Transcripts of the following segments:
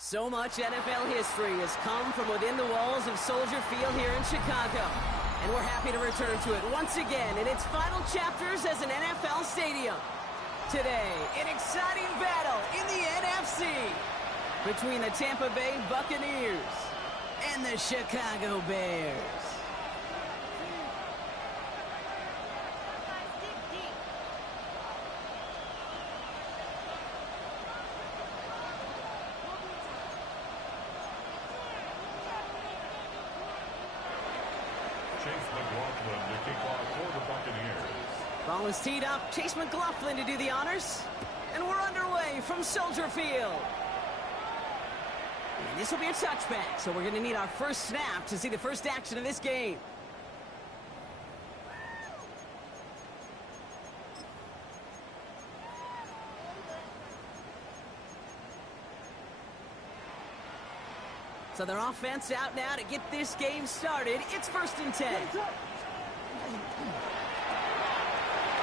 So much NFL history has come from within the walls of Soldier Field here in Chicago. And we're happy to return to it once again in its final chapters as an NFL stadium. Today, an exciting battle in the NFC between the Tampa Bay Buccaneers and the Chicago Bears. Ball is teed up. Chase McLaughlin to do the honors. And we're underway from Soldier Field. And this will be a touchback, so we're going to need our first snap to see the first action of this game. So their offense out now to get this game started. It's 1st and 10.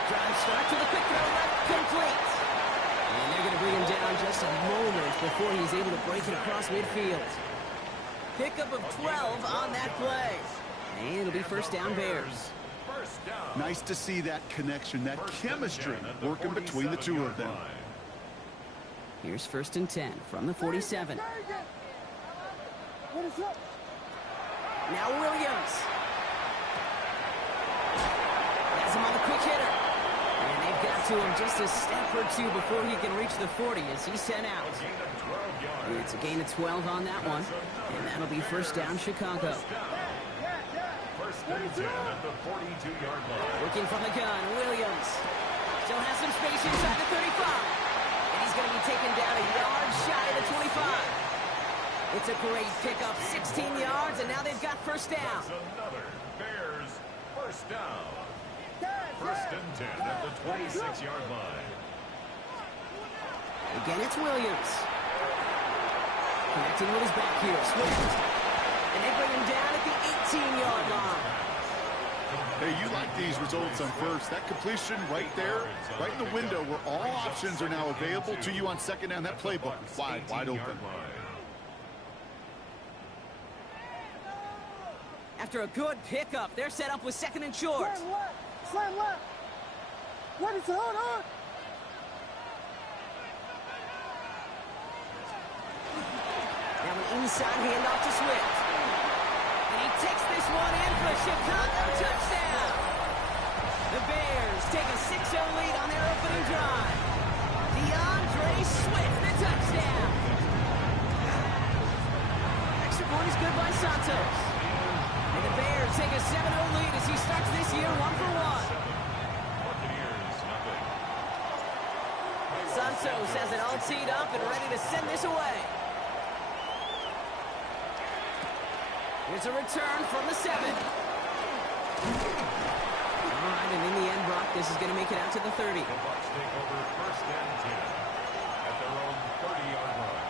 Drive start to the quick throw left, complete. And they're going to bring him down just a moment before he's able to break it across midfield. Pickup of 12 on that play. And it'll be first down Bears. Nice to see that connection, that chemistry working between the two of them. Here's 1st and 10 from the 47. Now Williams. Has him on the quick hitter. And they've got to him just a step or two before he can reach the 40 as he's sent out. It's a gain of 12 on that one. And that'll be first down Chicago. 1st and 10 at the 42-yard line. Looking from the gun, Williams. Still has some space inside the 35. And he's going to be taken down a yard shy of the 25. It's a great pickup, 16 yards, and now they've got first down. That's another Bears first down. 1st and 10 at the 26-yard line. Again, it's Williams. Connecting with his back here, Swift. And they bring him down at the 18-yard line. Hey, you like these results on first. That completion right there, right in the window where all options are now available to you on second down. That playbook is wide open. After a good pickup, they're set up with 2nd and short. Slam left. What is it? Hold on. Now an inside handoff to Swift. And he takes this one in for a Chicago touchdown. The Bears take a 6-0 lead on their opening drive. DeAndre Swift, the touchdown. Extra point is good by Santos. And the Bears take a 7-0 lead as he starts this year 1-for-1. Santos has it all teed up and ready to send this away. Here's a return from the 7. All right, and in the end, Brock, this is going to make it out to the 30. The Bucs take over 1st and 10 at their own 30-yard line.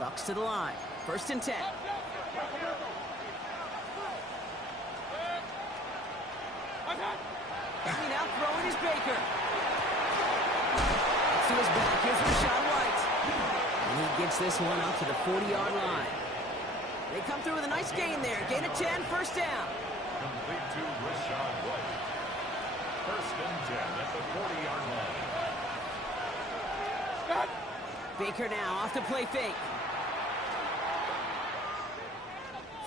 Bucks to the line. 1st and 10. Coming out throwing is Baker. To his back, here's Rachaad White. And he gets this one out to the 40-yard line. They come through with a nice gain there. Gain of 10, first down. Complete to Rachaad White. 1st and 10 at the 40-yard line. Baker now off to play fake.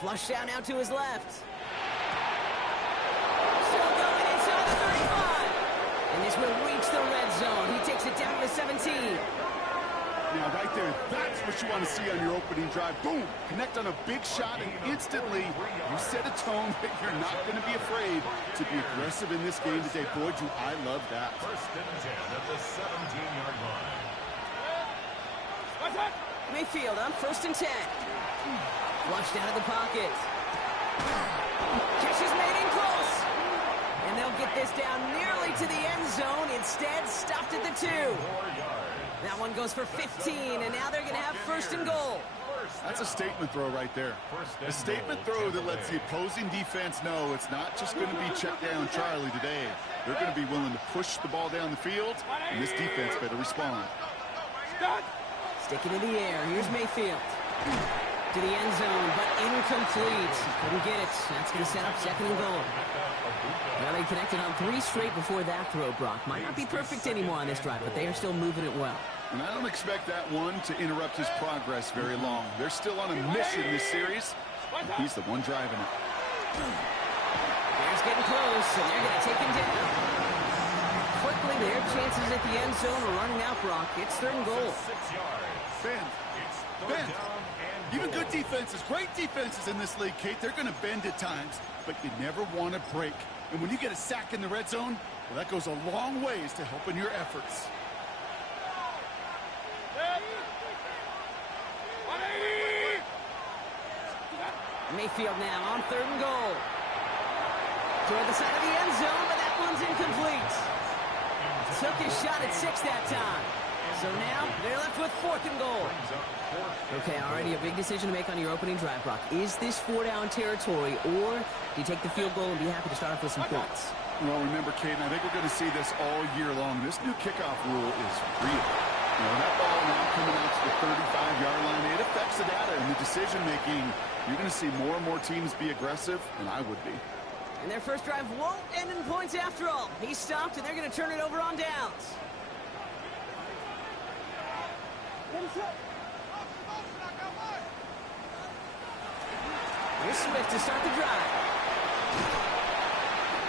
Flush down now to his left. Still going inside the 35. And this will reach the red zone. He takes it down to the 17. Now, right there, that's what you want to see on your opening drive. Boom! Connect on a big shot, and instantly you set a tone that you're not going to be afraid to be aggressive in this game today. Boy, do I love that. 1st and 10 at the 17-yard line. Mayfield on 1st and 10. Flushed out of the pocket. Catch is made in close. And they'll get this down nearly to the end zone instead stopped at the 2. That one goes for 15, and now they're going to have first and goal. That's a statement throw right there. A statement throw that lets the opposing defense know it's not just going to be check down Charlie today. They're going to be willing to push the ball down the field, and this defense better respond. Stick it in the air. Here's Mayfield. To the end zone, but incomplete. Couldn't get it. That's going to set up second and goal. Well, they connected on 3 straight before that throw, Brock. Might not be perfect anymore on this drive, but they are still moving it well. And I don't expect that one to interrupt his progress very long. They're still on a mission this series. He's the one driving it. Bears getting close, and they're going to take him down. Quickly, their chances at the end zone are running out, Brock. It's third and goal. Ben, even good defenses, great defenses in this league, Kate, they're going to bend at times, but you never want to break. And when you get a sack in the red zone, well, that goes a long ways to helping your efforts. Mayfield now on third and goal. Toward the side of the end zone, but that one's incomplete. Took his shot at 6 that time. So now they're left with fourth and goal. Okay, already a big decision to make on your opening drive, Brock. Is this 4-down territory, or do you take the field goal and be happy to start off with some points? Well, remember, Kate, I think we're going to see this all year long. This new kickoff rule is real. You know, that ball now coming out to the 35-yard line, it affects the data and the decision-making. You're going to see more and more teams be aggressive, and I would be. And their first drive won't end in points after all. He stopped, and they're going to turn it over on downs. Here's Swift to start the drive.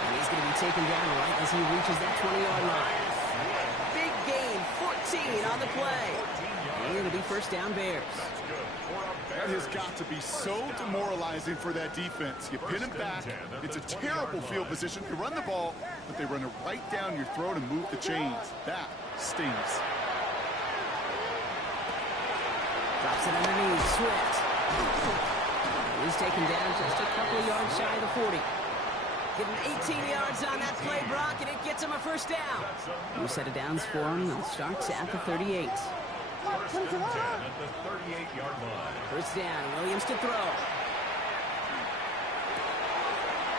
And he's going to be taken down right as he reaches that 20-yard line. Big gain, 14 on the play. And it'll be first down Bears. That has got to be so demoralizing for that defense. You pin him back. It's a terrible field position. You run the ball, but they run it right down your throat and move the chains. That stings. Drops it underneath. Swift. He's taken down just a couple of yards shy of the 40. Getting 18 yards on that play, Brock, and it gets him a first down. New set of downs for him. It starts at the 38. First and 10 at the 38-yard line. First down, Williams to throw.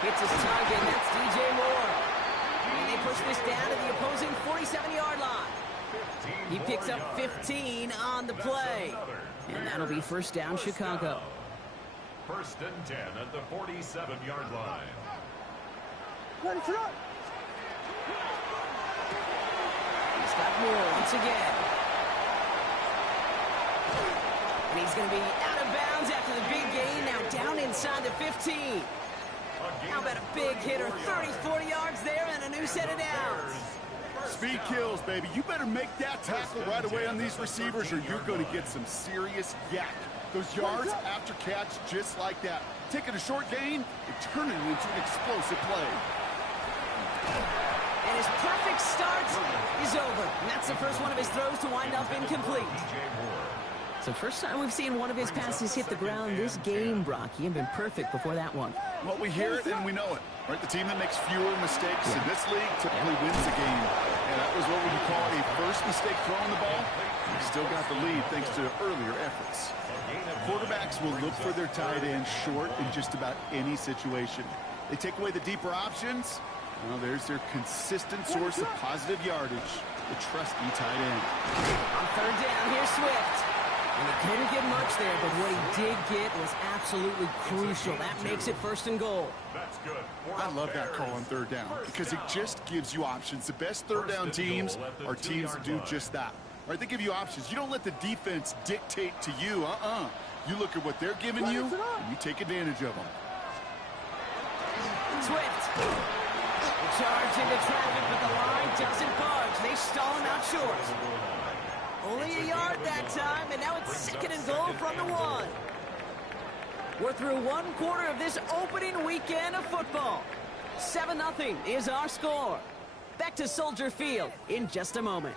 Hits his target, that's DJ Moore. And they push this down to the opposing 47-yard line. He picks up 15 on the play. And that'll be first down, Chicago. First and 10 at the 47-yard line. Ready to run. He's got Moore once again. And he's going to be out of bounds after the big gain. Now down inside the 15. How about a big hitter? 30, 40 yards there and a new set of downs. Speed kills, baby. You better make that tackle right away on these receivers or you're going to get some serious yak. Those yards after catch just like that. Taking a short gain and turning it into an explosive play. And his perfect start is over. And that's the first one of his throws to wind up incomplete. So first time we've seen one of his passes hit the ground this game, Brock. He had been perfect before that one. Well, we hear it and we know it. Right? The team that makes fewer mistakes in this league typically wins the game. And that was what would you call a first mistake throwing the ball. He still got the lead thanks to earlier efforts. Quarterbacks will look for their tight end short in just about any situation. They take away the deeper options. Well, there's their consistent source of positive yardage, the trusty tight end. On third down, here's Swift. And he couldn't get much there, but what he did get was absolutely crucial. That makes it first and goal. That's good. I love that call on third down because it just gives you options. The best third down teams are teams that do just that. Right? They give you options. You don't let the defense dictate to you. You look at what they're giving you, and you take advantage of them. Swift. The charge into traffic, but the line doesn't budge. They stall him out short. Only a yard that time, and now it's second and goal from the 1. We're through one quarter of this opening weekend of football. 7-0 is our score. Back to Soldier Field in just a moment.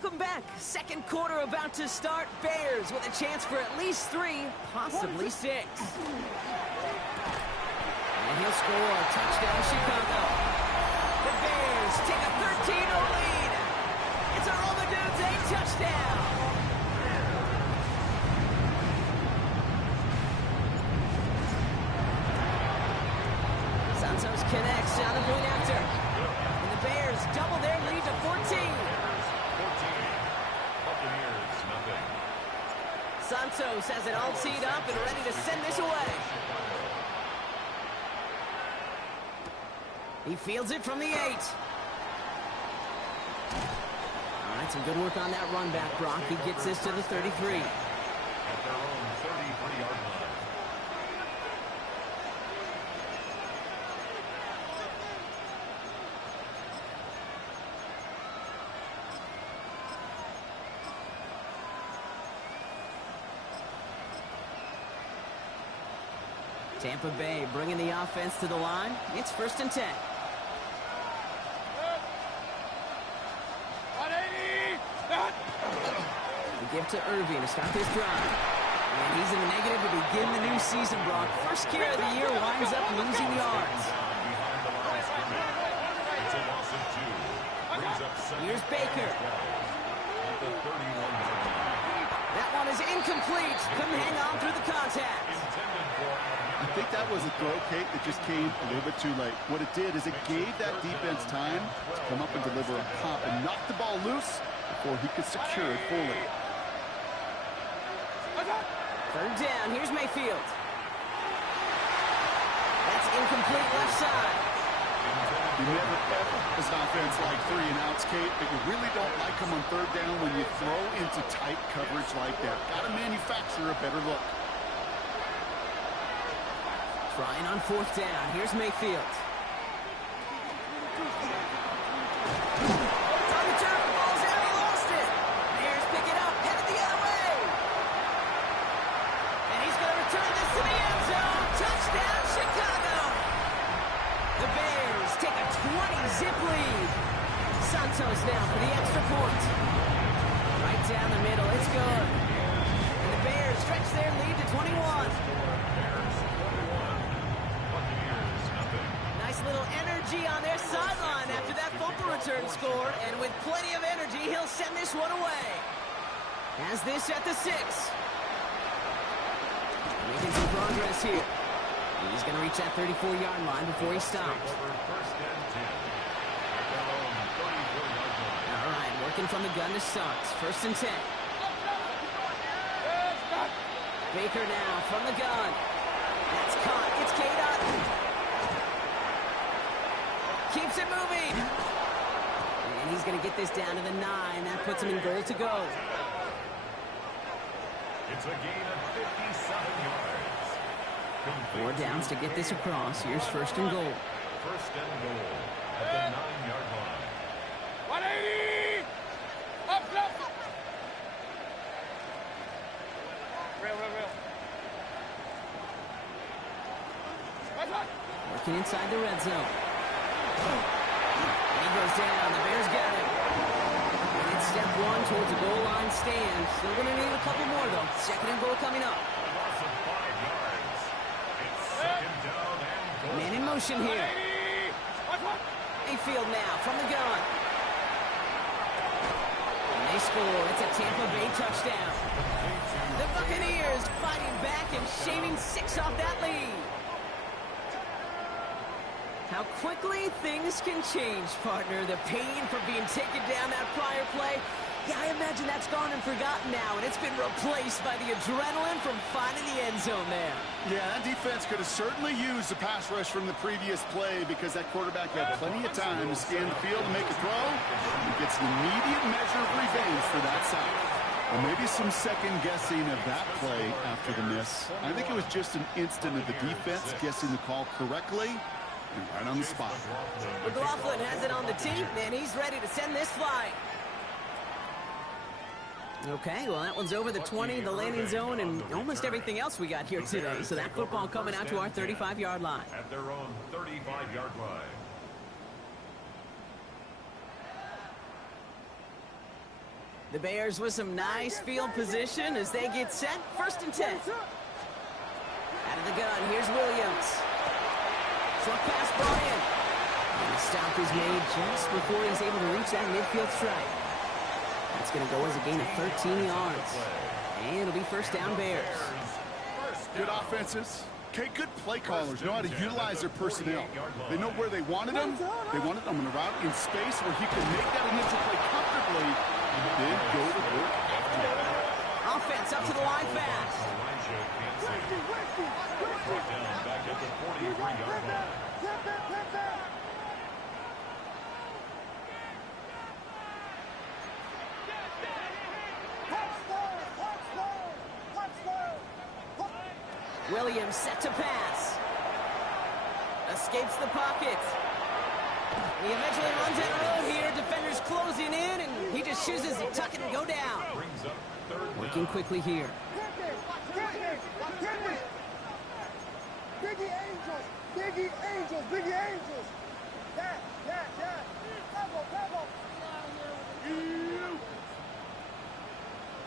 Welcome back. Second quarter about to start. Bears with a chance for at least 3, possibly 6. And he'll score. Touchdown, Chicago. The Bears take a 13-0 lead. It's a Romadudes, a touchdown. Santos connects on a point after. And the Bears double their lead to 14. Buccaneers, nothing. Santos has it all teed up and ready to send this away. He fields it from the 8. All right, some good work on that run back, Brock. He gets this to the 33. At their own 33-yard line. Tampa Bay bringing the offense to the line. It's 1st and 10. We give to Irving to start this drive. And he's in the negative to begin the new season, Brock. First carry of the year winds up losing yards. Behind the line of scrimmage. It's a loss of 2. Brings up 2nd. Here's Baker. At the 31-yard line. That one is incomplete. Couldn't hang on through the contact. Intended for I think that was a throw, Kate, that just came a little bit too late. What it did is it gave that defense time to come up and deliver a pop and knock the ball loose before he could secure it fully. 3rd down. Here's Mayfield. That's incomplete left side. You never ever as an offense like 3 and outs, Kate, but you really don't like them on 3rd down when you throw into tight coverage like that. Got to manufacture a better look. Trying on 4th down. Here's Mayfield. It's on the turf. Ball's out. He lost it. Bears pick it up. Headed the other way. And he's going to return this to the end zone. Touchdown, Chicago. The Bears take a 20-zip lead. Santos now for the extra point. Right down the middle. It's good. And the Bears stretch their lead to 21. Little energy on their sideline after that fumble return score, and with plenty of energy, he'll send this one away. Has this at the 6. Making some progress here. He's going to reach that 34-yard line before he stops. All right, working from the gun to start. 1st and 10. Baker now from the gun. That's caught. It's K-Dot. Keeps it moving. And he's going to get this down to the 9. That puts him in goal to go. It's a gain of 57 yards. 4 downs to get this across. Here's 1st and goal. 1st and goal at the 9-yard line. 180! Up, up! Real. Working inside the red zone. And he goes down. The Bears got him. And it's step 1 towards the goal line stand. Still going to need a couple more, though. 2nd and goal coming up. Loss of 5 yards. It's 2nd down and goal. Man in motion here. Mayfield now from the gun. And they score. It's a Tampa Bay touchdown. The Buccaneers fighting back and shaving 6 off that lead. How quickly things can change, partner. The pain from being taken down that prior play, yeah, I imagine that's gone and forgotten now, and it's been replaced by the adrenaline from finding the end zone there. Yeah, that defense could have certainly used the pass rush from the previous play because that quarterback had plenty of time to scan the field and make a throw. He gets an immediate measure of revenge for that sack. Or maybe some second guessing of that play after the miss. I think it was just an instant of the defense guessing the call correctly. And right on the spot. McLaughlin has it on the tee, and he's ready to send this flying. Okay, well, that one's over the 20, the landing zone, and almost everything else we got here today. So that football coming out to our 35-yard line. At their own 35-yard line. The Bears with some nice field position as they get set. 1st and 10. Out of the gun, here's Williams. Short pass brought in. And the stop is made just before he's able to reach that midfield strike. That's going to go as a gain of 13 yards. And it'll be 1st down Bears. Good offenses. Okay, good play callers know how to utilize their personnel. They know where they wanted them. They wanted them on a route in space where he could make that initial play comfortably and then go to work after that. Offense up to the line fast. Back at the 43-yard line. Williams set to pass. Escapes the pocket. He eventually runs out of road here. Defenders closing in, and he just chooses to tuck it and go down. Working quickly here. Biggie Angels! Biggie Angels! Biggie Angels! Yeah. Bravo!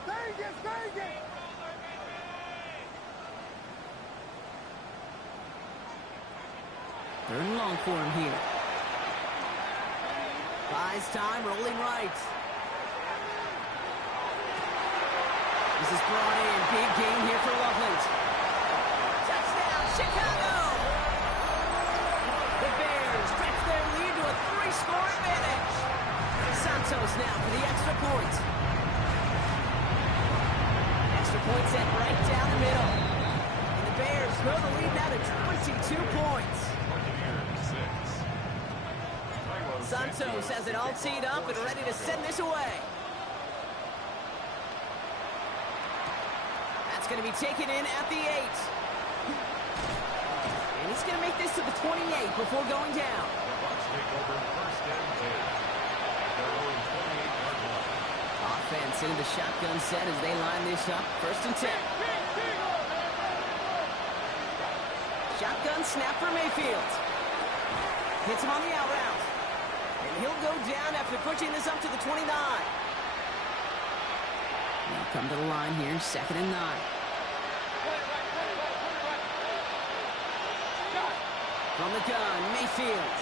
Vegas! Third and long for him here. Buys time, rolling right. This is brought in. Big game here for Loveland. Touchdown, Chicago! The Bears stretch their lead to a 3-score advantage. Santos now for the extra point. Extra point set right down the middle. And the Bears grow the lead now to 22 points. Santos has it all teed up and ready to send this away. That's going to be taken in at the 8. And he's going to make this to the 28 before going down. Offense into the shotgun set as they line this up. 1st and 10. Shotgun snap for Mayfield. Hits him on the out route. And he'll go down after pushing this up to the 29. Now come to the line here, 2nd and 9. From the gun, Mayfield.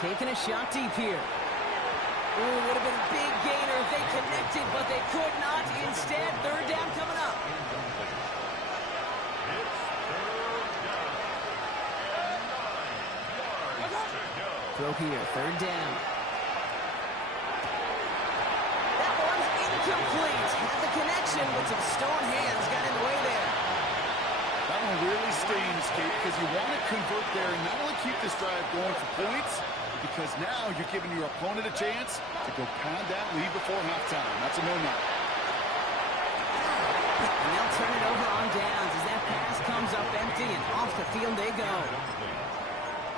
Taking a shot deep here. Ooh, would have been a big gainer if they connected, but they could not. Instead, 3rd down coming up. Throw here, 3rd down. That one's incomplete. Had the connection, but some stone hands got in the way there. That one really stings, Kate, because you want to convert there and not only keep this drive going for points, because now you're giving your opponent a chance to go pound that lead before halftime. That's a no-no. And they'll turn it over on downs as that pass comes up empty and off the field they go.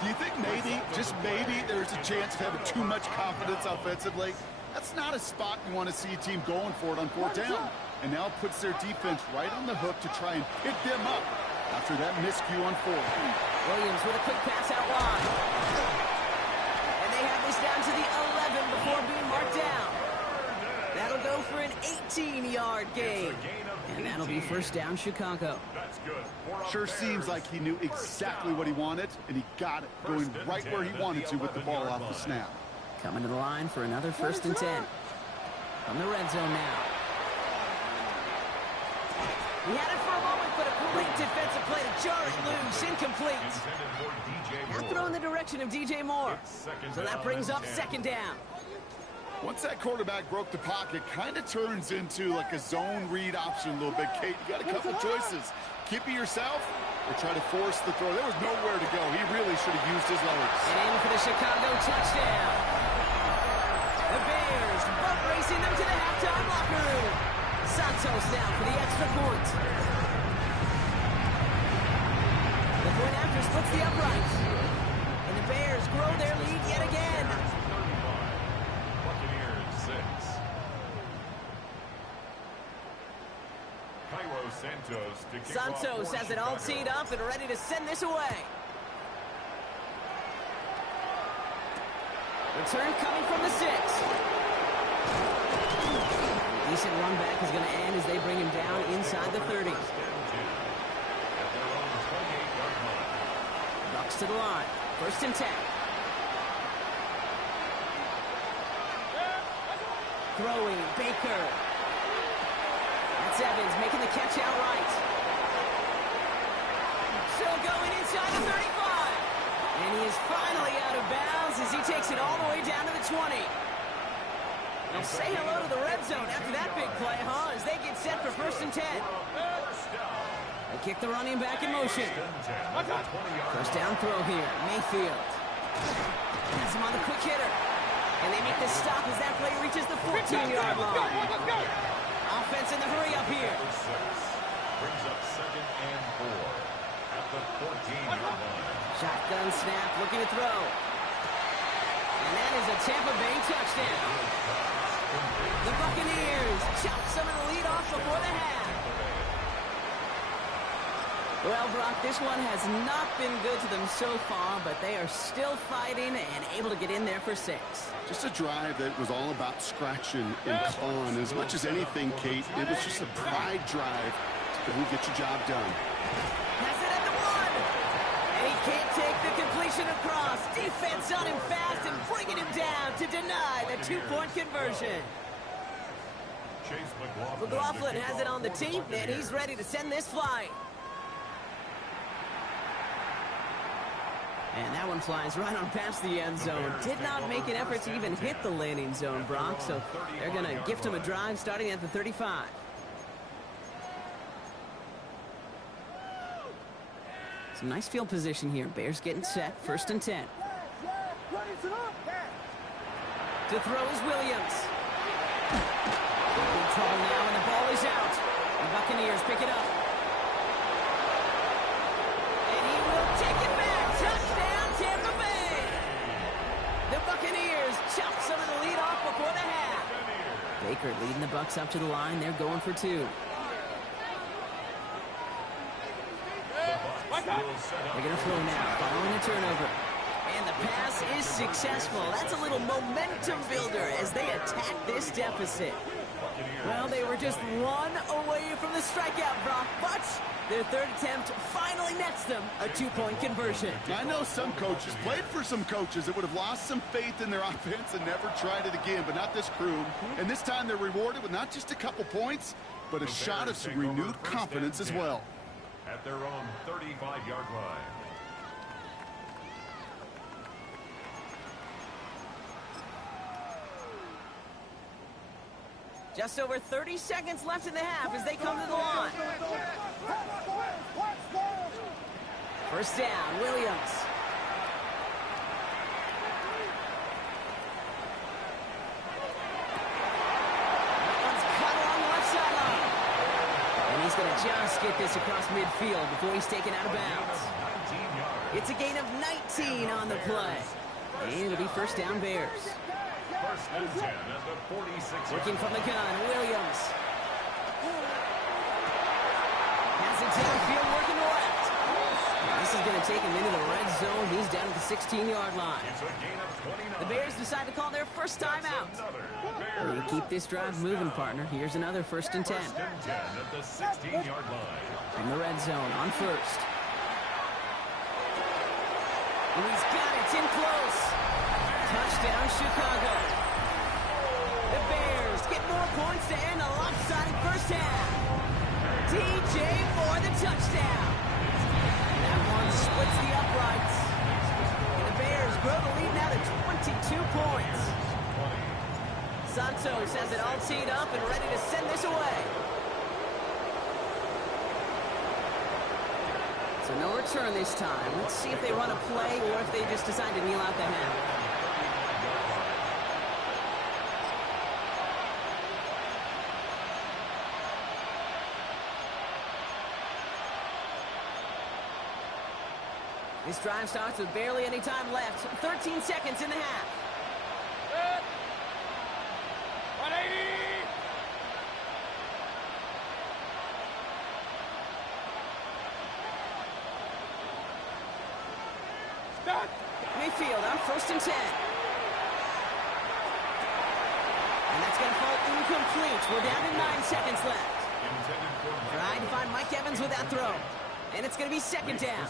Do you think maybe, just maybe, there's a chance of having too much confidence offensively? That's not a spot you want to see a team going for it on 4th down. And now puts their defense right on the hook to try and pick them up after that miscue on 4th. Williams with a quick pass out wide. And they have this down to the 11 before being marked down. That'll go for an 18-yard gain. And that'll be 1st down Chicago. Sure seems like he knew exactly what he wanted, and he got it going right where he wanted to with the ball off the snap. Coming to the line for another 1st and 10. From the red zone now. He had it for a moment, but a great defensive play to jar it loose. Incomplete. Now throw in the direction of DJ Moore. So that brings up 2nd down. Once that quarterback broke the pocket, kind of turns into like a zone read option a little bit. Kate, you got a couple choices. Keep it yourself or try to force the throw. There was nowhere to go. He really should have used his legs. And in for the Chicago touchdown. The Bears boat racing them to the halftime locker room. Santos now for the extra point. The point after splits the upright. And the Bears grow their lead yet again. Buccaneers 6. Santos has it all teed up and ready to send this away. Return coming from the 6. The Decent run back is going to end as they bring him down inside the 30. Bucks to the line. 1st and 10. Throwing, Baker. That's Evans making the catch outright. Still going inside the 35. And he is finally out of bounds as he takes it all the way down to the 20. They'll say hello to the red zone after that big play, huh? As they get set for 1st and 10. They kick the running back in motion. 1st down throw here. Mayfield. Has him on the quick hitter. And they make the stop as that play reaches the 14-yard line. Offense in the hurry up here. Brings up 2nd and 4 at the 14-yard line. Shotgun snap, looking to throw. And that is a Tampa Bay touchdown. The Buccaneers chop some of the lead off before the half. Well, Brock, this one has not been good to them so far, but they are still fighting and able to get in there for 6. Just a drive that was all about scratching and clawing. As much as anything, Kate, it was just a pride drive to go get your job done. Has it at the 1. And he can't take the completion across. Defense on him fast and bringing him down to deny the 2-point conversion. McLaughlin has it on the team, and he's ready to send this flying. And that one flies right on past the end zone. Did not make an effort to even hit the landing zone, Brock, so they're going to gift him a drive starting at the 35. Some nice field position here. Bears getting set. 1st and 10. To throw is Williams. In trouble now, and the ball is out. The Buccaneers pick it up. And he will take it back. Touchdown, Tampa Bay. The Buccaneers chop some of the lead off before the half. Baker leading the Bucs up to the line. They're going for 2. They're going to throw now, following a turnover. And the pass is successful. That's a little momentum builder as they attack this deficit. Well, they were just 1 away from the strikeout, Brock, but their 3rd attempt finally nets them a 2-point conversion. I know some coaches, played for some coaches that would have lost some faith in their offense and never tried it again, but not this crew. And this time they're rewarded with not just a couple points, but a shot of some renewed confidence as well. At their own 35-yard line. Just over 30 seconds left in the half as they come to the line. 1st down, Williams. That one's cut along the left sideline. And he's going to just get this across midfield before he's taken out of bounds. It's a gain of 19 on the play. And it'll be 1st down Bears. 1st and 10 at the 46. Looking from the gun, Williams. Has it downfield, working left. This is going to take him into the red zone. He's down at the 16-yard line. The Bears decide to call their 1st timeout. They keep this drive moving, partner. Here's another 1st and 10. 1st and 10 at the 16-yard line. In the red zone on 1st. And he's got it. It's in close. Touchdown, Chicago. The Bears get more points to end a lopsided 1st half. DJ for the touchdown. That one splits the uprights. And the Bears grow the lead now to 22 points. Santos has it all teed up and ready to send this away. So no return this time. Let's see if they run a play or if they just decide to kneel out the half. This drive starts with barely any time left. 13 seconds in the half. 180! Stop! Mayfield on 1st and 10. And that's It's going to fall incomplete. We're down to 9 seconds left. Trying to find Mike Evans with that throw. And it's going to be second down.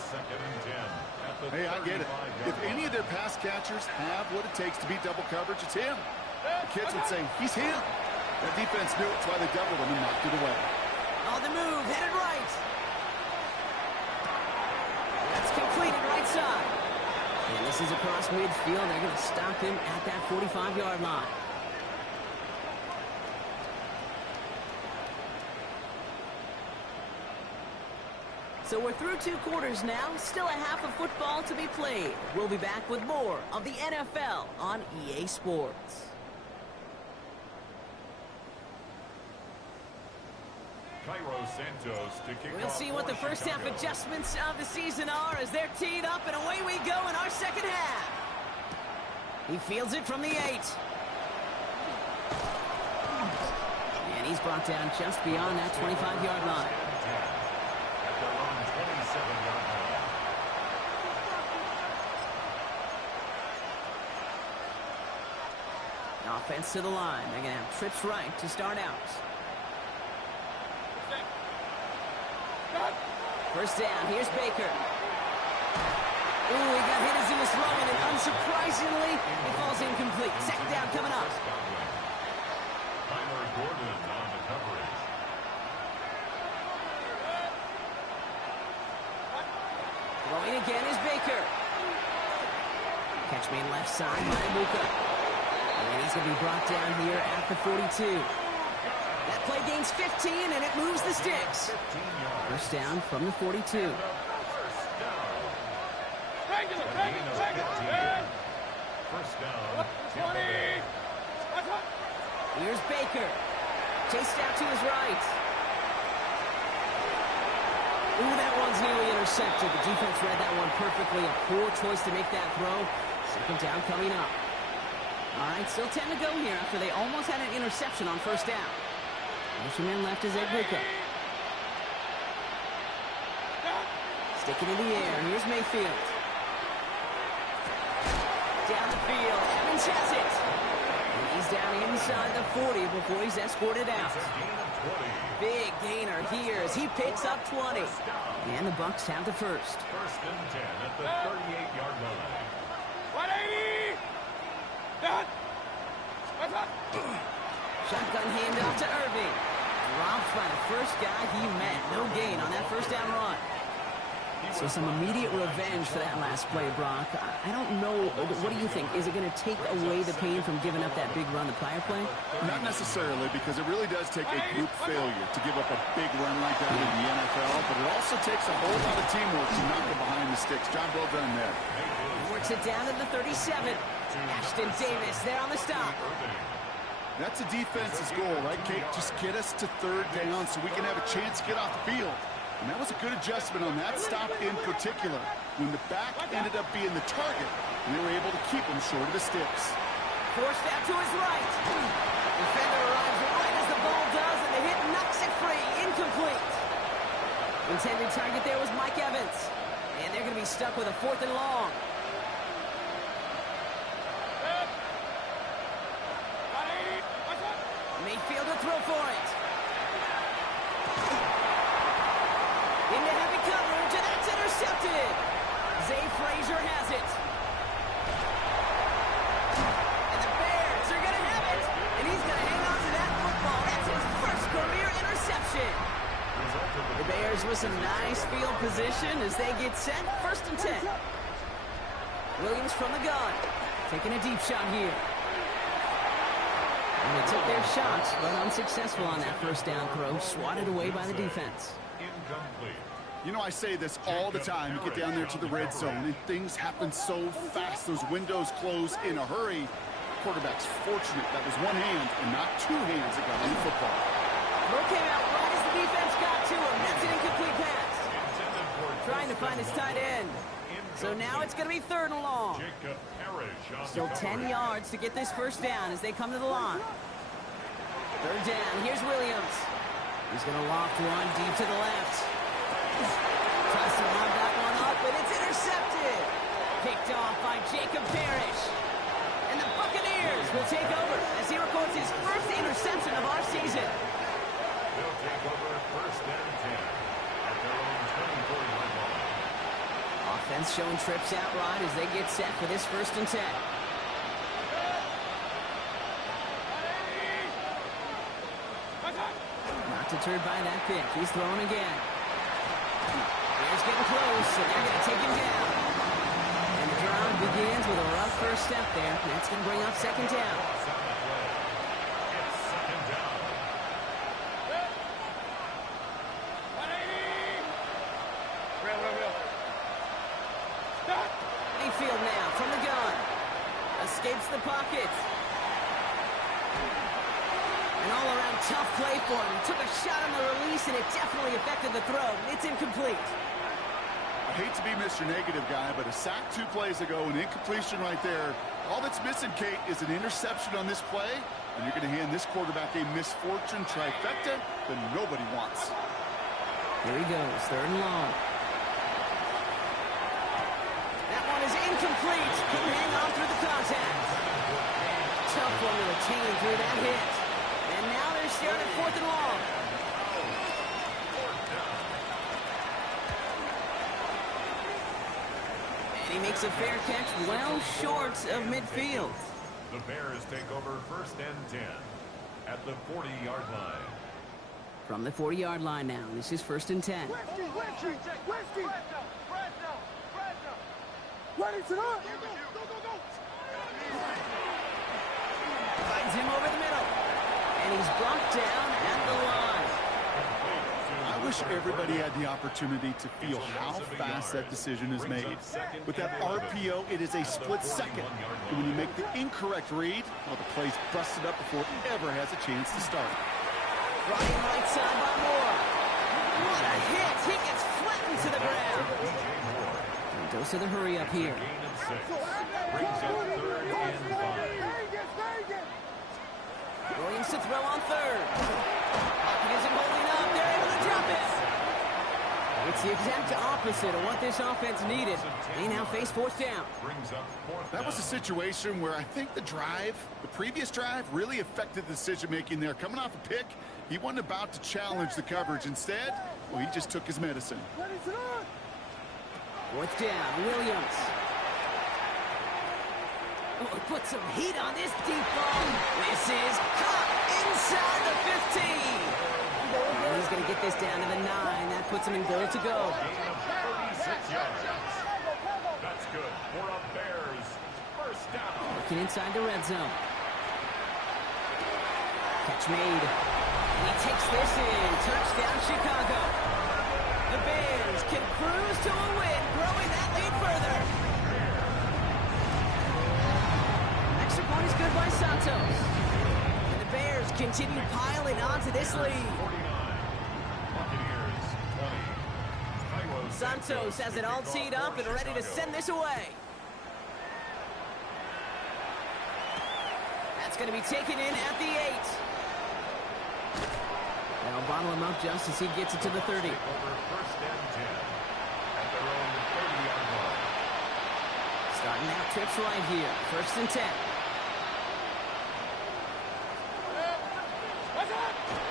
Hey, I get it. If any of their pass catchers have what it takes to beat double coverage, it's him. The kids would say, he's him. That defense knew it's why they doubled him and knocked it away. On the move, headed right. That's completed right side. And this is across midfield. They're going to stop him at that 45-yard line. So we're through 2 quarters now. Still a half of football to be played. We'll be back with more of the NFL on EA Sports. We'll see what the first half adjustments of the season are as they're teed up, and away we go in our second half. He fields it from the 8. And he's brought down just beyond that 25-yard line. Offense to the line. They're going to have trips right to start out. First down. Here's Baker. Ooh, he got hit as he was throwing, and unsurprisingly, he falls incomplete. Second down coming up. Throwing again is Baker. Catch made left side by Luka. And he's going to be brought down here at the 42. That play gains 15, and it moves the sticks. First down from the 42. First down, 20. Here's Baker. Chased out to his right. Ooh, that one's nearly intercepted. The defense read that one perfectly. A poor choice to make that throw. Second down coming up. All right, still 10 to go here after they almost had an interception on first down. Motion man left is Egbuka. Sticking in the air. Here's Mayfield. Down the field. Evans has it. And he's down inside the 40 before he's escorted out. Big gainer here as he picks up 20. And the Bucs have the first. First and 10 at the 38-yard line. 180! Shotgun handoff to Irving. Dropped by the first guy he met. No gain on that first down run. So some immediate revenge for that last play, Brock. I don't know. What do you think? Is it going to take away the pain from giving up that big run the prior play? Not necessarily, because it really does take a group failure to give up a big run like that in the NFL, but it also takes a whole lot of teamwork to knock it behind the sticks. Job well done there. He works it down to the 37. Ashton Davis there on the stop. That's a defense's goal, right, Kate? Just get us to third down so we can have a chance to get off the field. And that was a good adjustment on that stop in particular. When the back ended up being the target, we were able to keep him short of the sticks. Forced out to his right. Defender arrives right as the ball does, and the hit knocks it free. Incomplete. Intended target there was Mike Evans. And they're going to be stuck with a 4th and long. Mayfield to throw for it. Into heavy coverage, and that's intercepted. Zay Frazier has it. And the Bears are going to have it. And he's going to hang on to that football. That's his first career interception. The Bears with some nice field position as they get set. First and 10. Williams from the gun. Taking a deep shot here. And they took their shots, but unsuccessful on that first down throw. Swatted away by the defense. Incomplete. You know, I say this all the time. You get down there to the red zone, and things happen so fast. Those windows close in a hurry. Quarterback's fortunate that was one hand and not two hands that got on the football. Throw came out right as the defense got to him. That's an incomplete pass. Trying to find his tight end. So now it's going to be 3rd and long. Still 10 yards to get this first down as they come to the line. 3rd down. Here's Williams. He's going to loft one deep to the left. Tries to lob that one up, but it's intercepted. Picked off by Jacob Parrish. And the Buccaneers will take over as he records his first Offense showing trips out right as they get set for this 1st and 10. Not deterred by that pick. He's throwing again. Bears getting close, and they're going to take him down. And the drive begins with a rough first step there. That's going to bring up 2nd down. Mayfield now from the gun. Escapes the pocket. An all-around tough play for him. He took a shot on the release, and it definitely affected the throw. It's incomplete. I hate to be Mr. Negative guy, but a sack 2 plays ago, an incompletion right there. All that's missing, Kate, is an interception on this play, and you're going to hand this quarterback a misfortune trifecta that nobody wants. Here he goes, 3rd and long. That one is incomplete. Couldn't hang on through the contact. Tough one to retain through that hit. And now they're staring at 4th and long. And he makes a fair catch well short of midfield. The Bears take over 1st and 10 at the 40-yard line. From the 40-yard line now, this is 1st and 10. Ready to run. Finds him over the middle. And he's brought down at the line. I wish everybody had the opportunity to feel how fast that decision is made. With that RPO, it is a split second. And when you make the incorrect read, well, the play's busted up before it ever has a chance to start. Running right side by Moore. What a hit. He gets flattened to the ground. And dose of the hurry up here. Brings up 3rd and 5. Williams to throw on 3rd. Pocket isn't holding up. They're able to drop it. It's the exact opposite of what this offense needed. They now face 4th down. That was a situation where I think the previous drive, really affected the decision-making there. Coming off a pick, he wasn't about to challenge the coverage. Instead, well, he just took his medicine. 4th down, Williams. Oh, put some heat on this deep ball. This is caught inside the 15. And he's going to get this down to the 9. That puts him in goal to go. Gain of 36 yards. That's good for a Bears 1st down. Working inside the red zone. Catch made. And he takes this in. Touchdown, Chicago. The Bears can cruise to a win, growing that lead further. Extra point is good by Santos. And the Bears continue piling onto this lead. Buccaneers 20. Santos has it all teed up and ready to send this away. That's going to be taken in at the 8. They'll bottle him up just as he gets it to the 30. Over 1st and 10 at their own 30-yard line. Starting out trips right here. 1st and 10.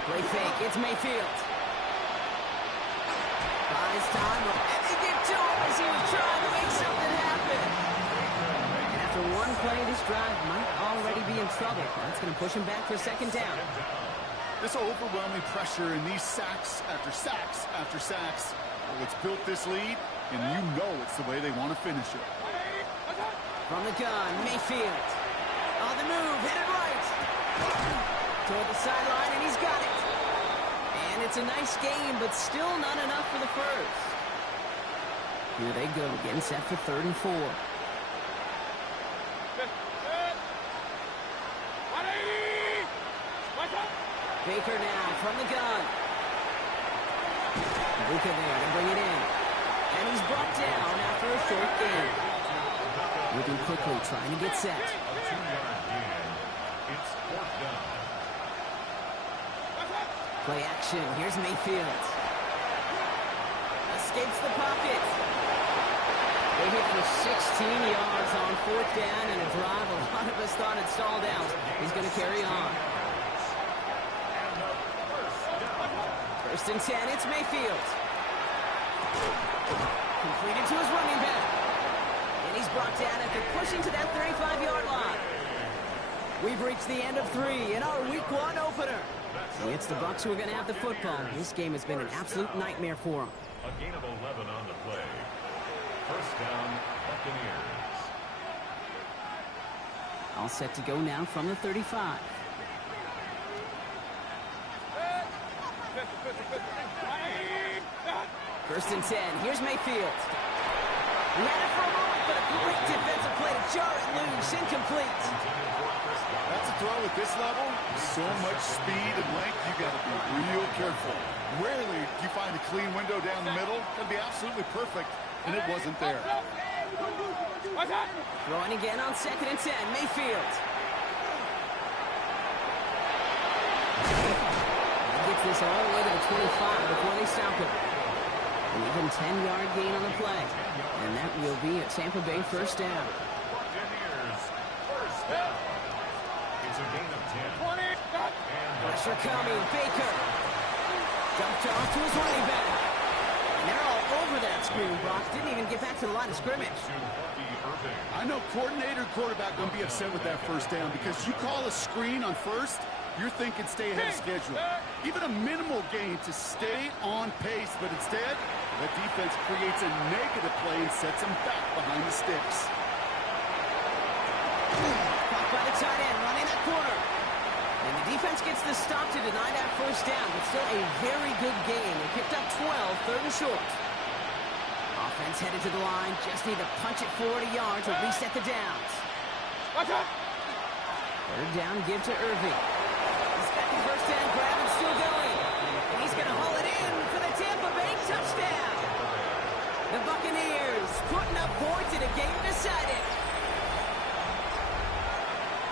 Great fake. It's Mayfield. Buys time. And they get to him as he was trying to make something happen. And after one play, this drive might already be in trouble. That's going to push him back for 2nd down. This overwhelming pressure and these sacks after sacks after sacks, well, it's built this lead, and you know it's the way they want to finish it. From the gun, Mayfield. On the move, hit it right. Toward the sideline, and he's got it. And it's a nice game, but still not enough for the first. Here they go, getting set for 3rd and 4. Baker now from the gun. Buccaneer to bring it in. And he's brought down after a short gain. Moving quickly, trying to get set. A 2-yard gain. It's 4th down. Play action. Here's Mayfield. Escapes the pocket. They hit for 16 yards on 4th down and a drive a lot of us thought had stalled out. He's going to carry on. 1st and 10, it's Mayfield. Completed to his running back. And he's brought down after pushing to that 35-yard line. We've reached the end of 3 in our Week 1 opener. It's the Bucs who are going to have the football. This game has been an absolute nightmare for them. A gain of 11 on the play. First down, Buccaneers. All set to go now from the 35. First and 10. Here's Mayfield. Ran it for a moment, but a great defensive play to jar it loose. Incomplete. That's a throw at this level. So much speed and length, you got to be real careful. Rarely do you find a clean window down the middle. It'll be absolutely perfect, and it wasn't there. Throwing again on 2nd and 10. Mayfield. He gets this all the way to the 25 before they stop him. An even 10-yard gain on the play. And that will be a Tampa Bay first down. Buccaneers, first down. It's a gain of 10. Pressure coming. Baker. Dumped off to his running back. And they're all over that screen. Brock didn't even get back to the line of scrimmage. I know coordinator quarterback going to be upset with that first down because you call a screen on first, you're thinking stay ahead of schedule. Even a minimal gain to stay on pace, but instead, the defense creates a negative play and sets them back behind the sticks. Caught by the tight end, running that corner. And the defense gets the stop to deny that first down, but still a very good game. They picked up 12, third and short. Offense headed to the line, just need to punch it 40 yards to reset the downs. Third down, give to Irving. He's got the first down grab and still going. And he's going to haul it in for the Tampa Bay touchdown. The Buccaneers putting up points in a game decided.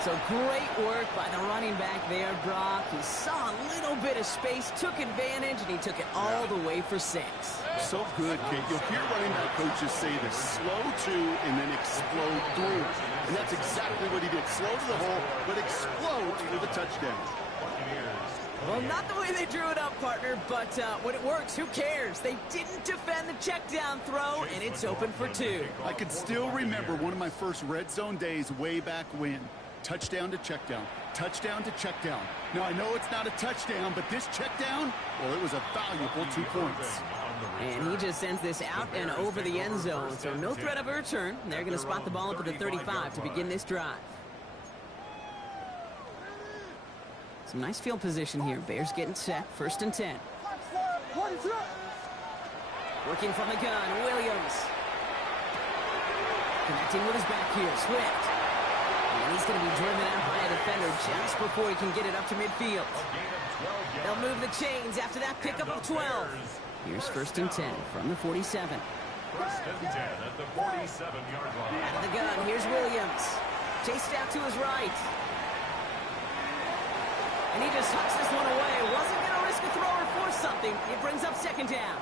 So great work by the running back there, Brock. He saw a little bit of space, took advantage, and he took it all the way for 6. So good, Kate. You'll hear running back coaches say this: slow to and then explode through. And that's exactly what he did. Slow to the hole, but explode for the touchdown. Well, not the way they drew it up, partner, but when it works, who cares? They didn't defend the check down throw, and it's open for 2. I can still remember one of my first red zone days way back when. Touchdown to check down. Touchdown to check down. Now, I know it's not a touchdown, but this check down, well, it was a valuable 2 points. And he just sends this out and over the end zone, so no threat of a return. They're going to spot the ball up at the 35 to begin this drive. Some nice field position here. Bears getting set. First and 10. Working from the gun, Williams. Connecting with his back here, Swift. And he's going to be driven out by a defender just before he can get it up to midfield. They'll move the chains after that pickup of 12. Here's first and 10 from the 47. First and 10 at the 47-yard line. Out of the gun, here's Williams. Chased out to his right. And he just hucks this one away. Wasn't going to risk a throw or force something. It brings up second down.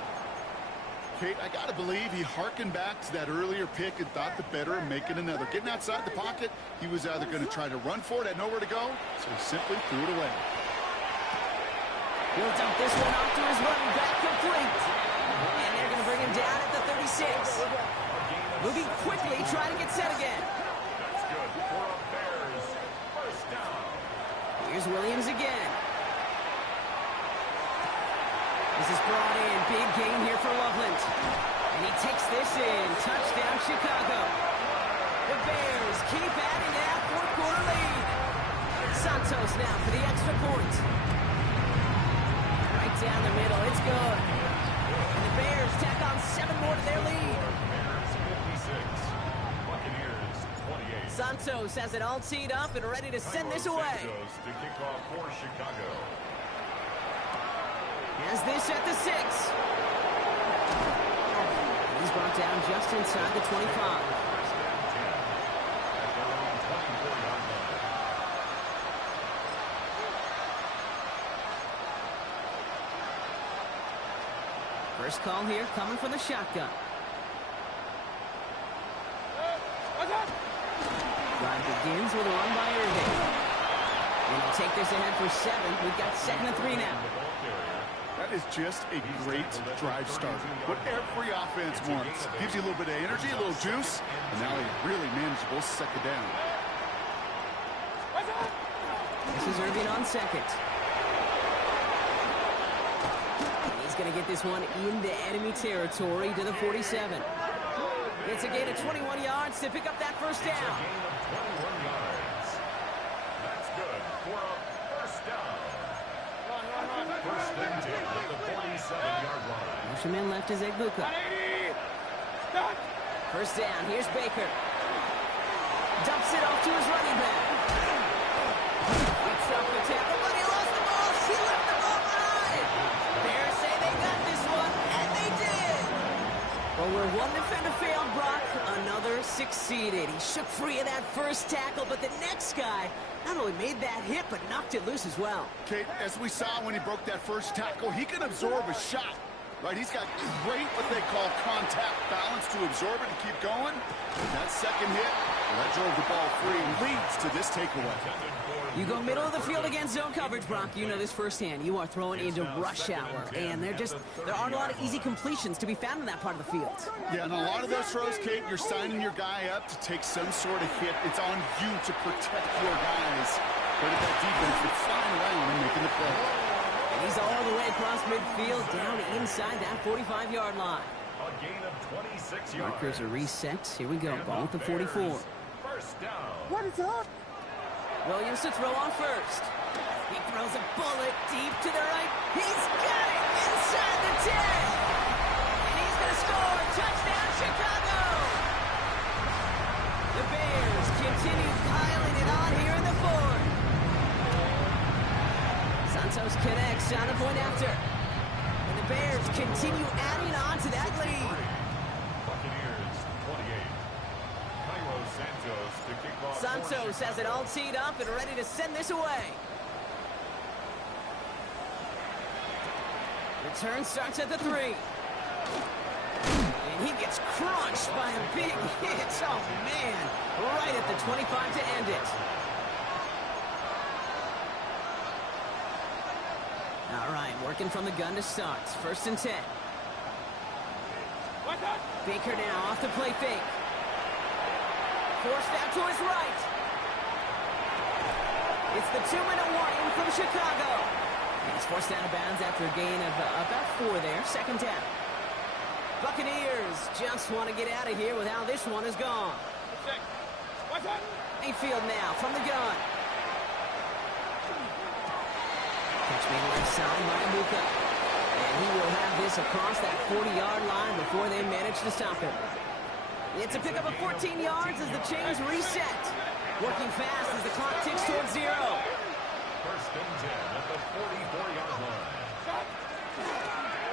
Kate, I got to believe he hearkened back to that earlier pick and thought the better of making another. Getting outside the pocket, he was either going to try to run for it, had nowhere to go, so he simply threw it away. He'll dump this one off to his running back, complete. And they're going to bring him down at the 36. Moving quickly, trying to get set again. That's good for a Bears first down. Here's Williams again. This is brought in. Big gain here for Loveland. And he takes this in. Touchdown, Chicago. The Bears keep adding that fourth-quarter lead. Santos now for the extra point. Right down the middle. It's good. And the Bears tack on 7 more to their lead. Bears 56. Buccaneers 28. Santos has it all teed up and ready to send this away. Santos to kick off for Chicago. Has this at the 6. He's brought down just inside the 25. First and 10 at their own 24-yard line. First call here coming from the shotgun. Drive begins with a run by Irving. And he'll take this ahead for 7. We've got 2nd and 3 now. That is just a great drive starter. What every offense wants. Gives you a little bit of energy, a little juice, and now a really manageable second down. This is Irving on second. He's going to get this one into enemy territory to the 47. It's a gain of 21 yards to pick up that first down. Gain of 21 yards. That's good for a first down. First and 10 at the 47-yard line. Motion man left is Egbuka. First down, here's Baker. Dumps it off to his running back. Fights off the tackle, but he lost the ball. He left the ball behind. Bears say they got this one, and they did. Well, where one defender failed, Brock, another succeeded. He shook free of that first tackle, but the next guy not only made that hit, but knocked it loose as well. Kate, as we saw when he broke that first tackle, he can absorb a shot, right? He's got great, what they call contact balance to absorb it and keep going. That second hit, that drove the ball free, leads to this takeaway. You go middle of the field against zone coverage, Brock. You know this firsthand. You are throwing into rush hour, and there aren't a lot of easy completions to be found in that part of the field. Yeah, and a lot of those throws, Kate, you're signing your guy up to take some sort of hit. It's on you to protect your guys. But if that defense would flying around and making the play. And he's all the way across midfield, down inside that 45-yard line. A gain of 26 yards. Markers are reset. Here we go. Ball with the 44. First down. What is up? Williams to throw on first. He throws a bullet deep to the right. He's got it inside the 10. And he's going to score. Touchdown, Chicago. The Bears continue piling it on here in the fourth. Santos connects on the point after. And the Bears continue adding on to that lead. Buccaneers 28. Santos to kick off. Santos has it all teed up and ready to send this away. Return starts at the 3. And he gets crushed by a big hit. Oh, man. Right at the 25 to end it. All right, working from the gun to start. First and 10. Baker now off the play fake. Forced out to his right. It's the 2-minute warning from Chicago. And he's forced out of bounds after a gain of about 4 there. Second down. Buccaneers just want to get out of here with how this one is gone. Mayfield now from the gun. Catch made left side by Buccaneer. And he will have this across that 40-yard line before they manage to stop him. It's a pickup of 14 yards as the chains reset. Working fast as the clock ticks towards 0. First and 10 at the 44-yard line.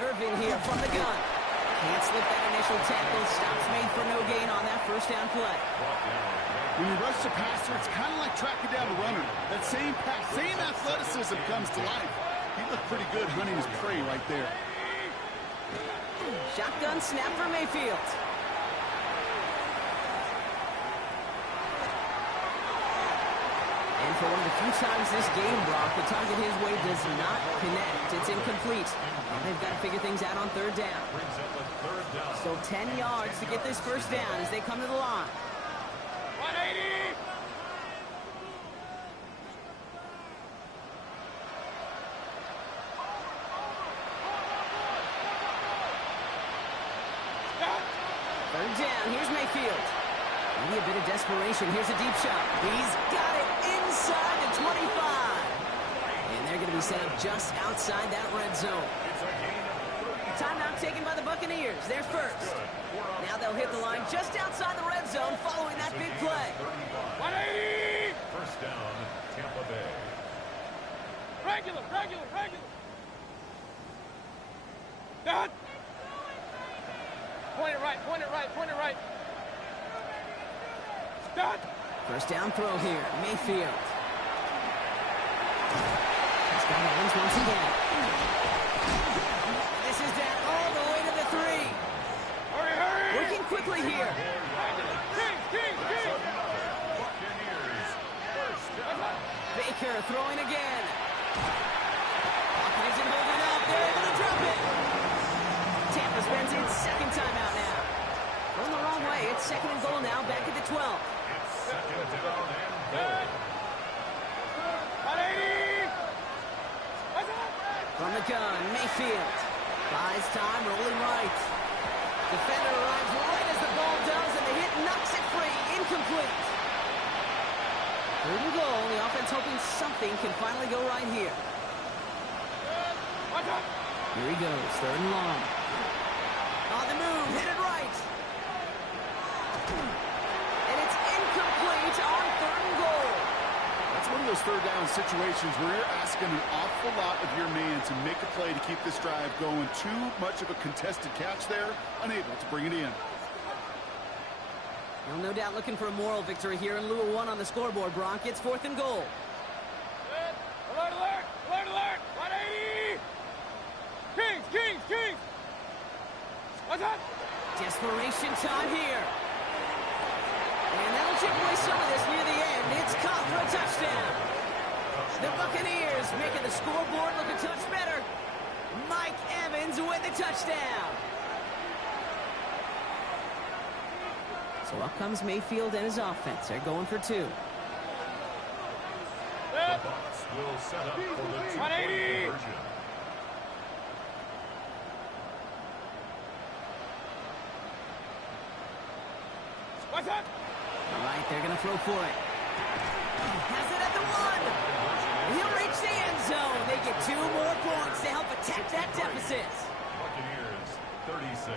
Irvin here from the gun. Can't slip that initial tackle. Stops made for no gain on that first down play. When you rush the passer, it's kind of like tracking down a runner. That same pass, same athleticism comes to life. He looked pretty good hunting his prey right there. Shotgun snap for Mayfield. And for one of the few times this game, Brock, the target his way does not connect. It's incomplete. And they've got to figure things out on third down. So 10 yards to get this first down as they come to the line. 180! Third down, here's Mayfield. Maybe a bit of desperation. Here's a deep shot. He's got it inside the 25. And they're going to be set up just outside that red zone. Timeout taken by the Buccaneers. They're first. Now they'll hit the line just outside the red zone following that big play. 180! First down, Tampa Bay. Regular! Done! Point it right. Done! First down throw here, Mayfield. He's got hands once again. This is down all the way to the 3. Hurry! Working quickly here. King! Buccaneers. First down. Baker throwing again. Offense and holding up. They're able to drop spends its second time out now. Going the wrong way. It's second and goal now, back at the 12. It's second down and goal. 180! From the gun, Mayfield. Buys time, rolling right. Defender arrives right as the ball does, and the hit knocks it free. Incomplete. Third and goal. The offense hoping something can finally go right here. Here he goes, third and long. On the move, hit it right. And it's incomplete on third and goal. That's one of those third down situations where you're asking an awful lot of your man to make a play to keep this drive going. Too much of a contested catch there, unable to bring it in. Well, no doubt looking for a moral victory here in lieu of one on the scoreboard, Brock. It's fourth and goal. Alert, alert! Alert, alert! 180! Kings, Kings, Kings! What's that? Desperation time here. And that'll chip away some of this near the end. It's caught for a touchdown. The Buccaneers making the scoreboard look a touch better. Mike Evans with the touchdown. So up comes Mayfield and his offense. They're going for two. The Bucs will set up for the 180! conversion. What's that? All right, they're going to throw for it. Has it at the one. He'll reach the end zone. They get 2 more points to help attack that deficit. Buccaneers 36.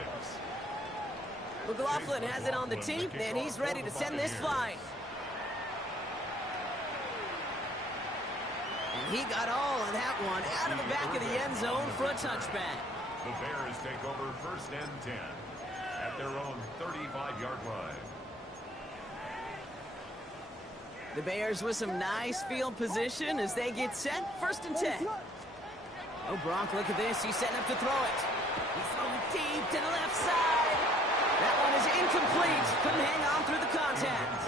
McLaughlin has it on the tee, and he's ready to send this flying. And he got all of that one out of the back of the end zone for a touchback. The Bears take over first and 10 at their own 35-yard line. The Bears with some nice field position as they get set. First and 10. Oh, Brock, look at this. He's setting up to throw it. He's throwing deep to the left side. That one is incomplete. Couldn't hang on through the contact.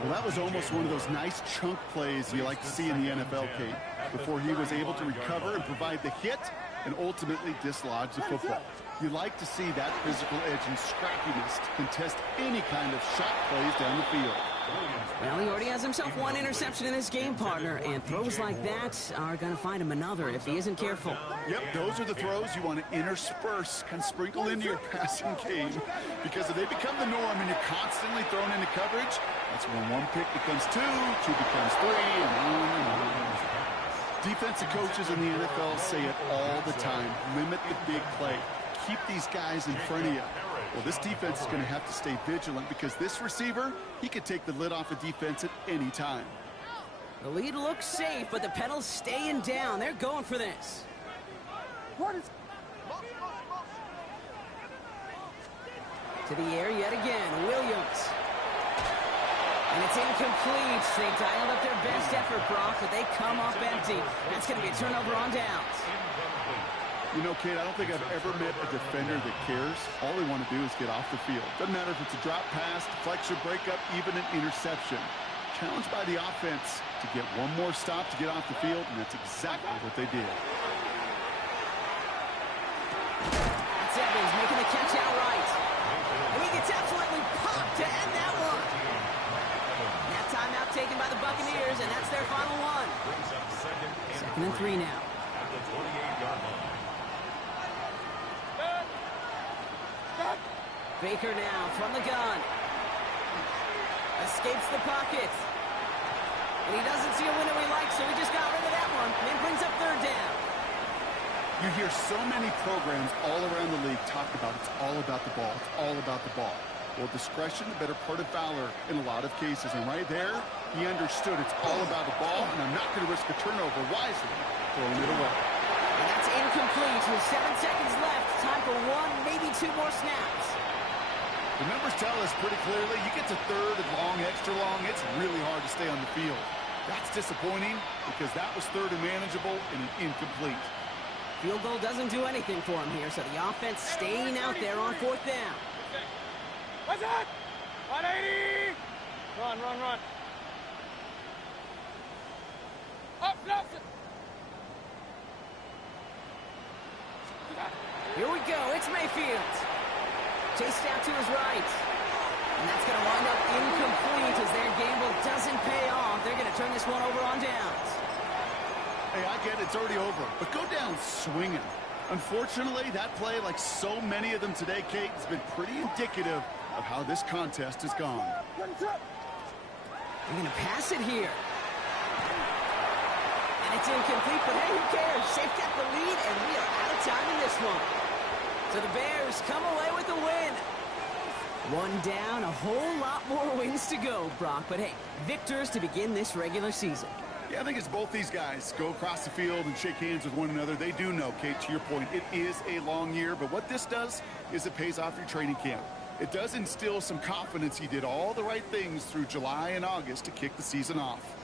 Well, that was almost one of those nice chunk plays you like to see in the NFL, Kate, before he was able to recover and provide the hit and ultimately dislodge the football. You like to see that physical edge and scrappiness to contest any kind of shot plays down the field. Well, he already has himself one interception in his game, partner, and throws like that are going to find him another if he isn't careful. Yep, those are the throws you want to intersperse, kind of sprinkle into your passing game, because if they become the norm and you're constantly thrown into coverage, that's when one pick becomes two becomes three, and on and on. Defensive coaches in the NFL say it all the time. Limit the big play. Keep these guys in front of you. Well, this defense is going to have to stay vigilant because this receiver, he could take the lid off a defense at any time. The lead looks safe, but the pedal's staying down. They're going for this. To the air yet again, Williams. And it's incomplete. They dialed up their best effort, Brock, but they come up empty. That's going to be a turnover on downs. You know, Kate, I don't think I've ever met a defender that cares. All they want to do is get off the field. Doesn't matter if it's a drop pass, deflection, breakup, even an interception. Challenged by the offense to get one more stop to get off the field, and that's exactly what they did. That's Evans making the catch outright. And he gets absolutely popped to end that one. That timeout taken by the Buccaneers, and that's their final one. Second and 3 now. At the 28-yard line. Baker now from the gun. Escapes the pocket. And he doesn't see a window he likes, so he just got rid of that one. And brings up third down. You hear so many programs all around the league talk about it's all about the ball. It's all about the ball. Well, discretion, the better part of valor in a lot of cases. And right there, he understood it's all about the ball, and I'm not going to risk a turnover wisely, throwing it away. And that's incomplete with 7 seconds left. Time for 1, maybe 2 more snaps. The numbers tell us pretty clearly, you get to third and long, extra long, it's really hard to stay on the field. That's disappointing because that was third and manageable and an incomplete. Field goal doesn't do anything for him here, so the offense staying out there on fourth down. What's that? 180! Run, run, run. Up, Nelson! Here we go. It's Mayfield. Chased out to his right. And that's going to wind up incomplete as their gamble doesn't pay off. They're going to turn this one over on downs. Hey, I get it. It's already over. But go down swinging. Unfortunately, that play, like so many of them today, Kate, has been pretty indicative of how this contest has gone. They're going to pass it here. And it's incomplete, but hey, who cares? They've got the lead, and we are out of time in this one. So the Bears come away with the win. One down, a whole lot more wins to go, Brock. But hey, victors to begin this regular season. Yeah, I think it's both these guys go across the field and shake hands with one another. They do know, Kate, to your point, it is a long year. But what this does is it pays off your training camp. It does instill some confidence he did all the right things through July and August to kick the season off.